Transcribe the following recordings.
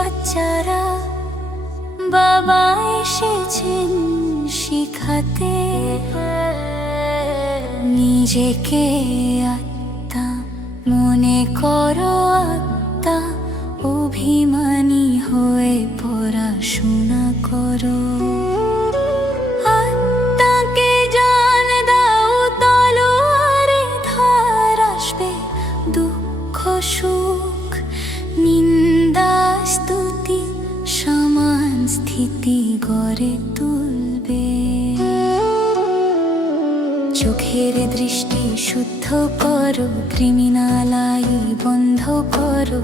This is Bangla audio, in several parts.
বাচ্চারা বাবা এসেছেন শিখাতে নিজেকে আত্মা মনে করো, আত্মা অভিমানী হয়ে পড়াশোনা করো। আত্মাকে জান দাও, তলোয়ারে ধার আসবে দুঃখ সুখ, নিন্দা স্তুতি সমান স্থিতি গড়ে তুলবে। চোখের দৃষ্টি শুদ্ধ করো, ক্রিমিনাল আই বন্ধ করো,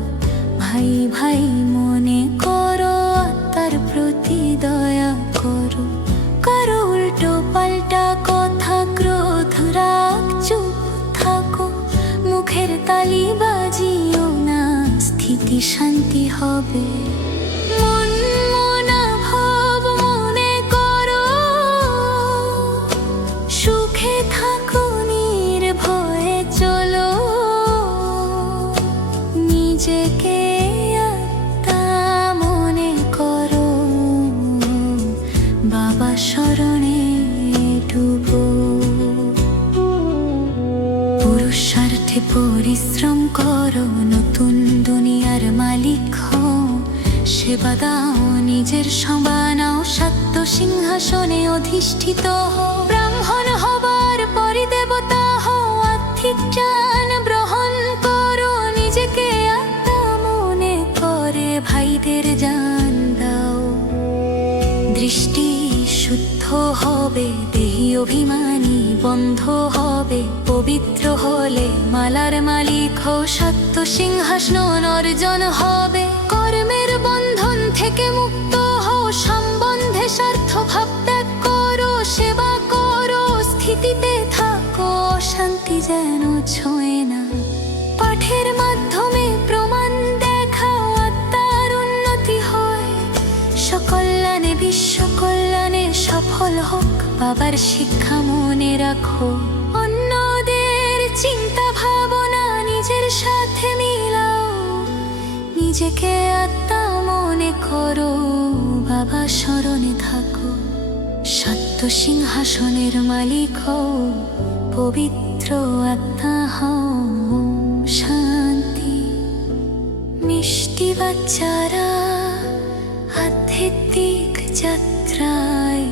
ভাই ভাই মনে করো, আত্মার প্রতি দয়া করো। করো উল্টো পাল্টা কথা, ক্রোধ রাগ চুপ থাকো, মুখের তালি বাজিও না, স্থিতি শান্তি হবে। মন মনা ভাব মনে করো, সুখে থাকো নির্ভয়ে চলো, নিজেকে আত্মা মনে করো, বাবা শরণে ডুবো। পুরুষার্থে পরিশ্রম করো, নতুন দুনিয়ার মালিক হও, সেবা দাও নিজের সবানাও, সত্য সিংহাসনে অধিষ্ঠিত হও। ব্রাহ্মণ হবার পরি দেবতা হও, আর্থিক জ্ঞান গ্রহণ করো, নিজেকে আত্মা মনে করে ভাইদের জান দাও। দৃষ্টি শুদ্ধ হবে, দেহি অভিমানী বন্ধ হবে, পবিত্র হলে মালার মালিক হও, সত্য সিংহাসন অর্জন হবে। কর্মের বন্ধন থেকে মুক্ত হও, সম্বন্ধে স্বার্থ ভাব ত্যাগ করো, সেবা করো, স্থিতিতে থাকো, শান্তি যেন ছোঁয় না। পাঠের মাধ্যমে প্রমাণ দেখাও, আত্মার উন্নতি হয়, সকল্যাণে বিশ্ব কল্যাণে সফল হোক, বাবার শিক্ষা মনে রাখো। অন্যদের চিন্তা ভাবনা নিজের সাথে মিলাও, নিজেকে আত্মা মনে করো, বাবা শরণে থাকো, সত্য সিংহাসনের মালিক হও, পবিত্র আত্মা হও। শান্তি। মিষ্টি বাচ্চারা আধ্যাত্মিক যাত্রায়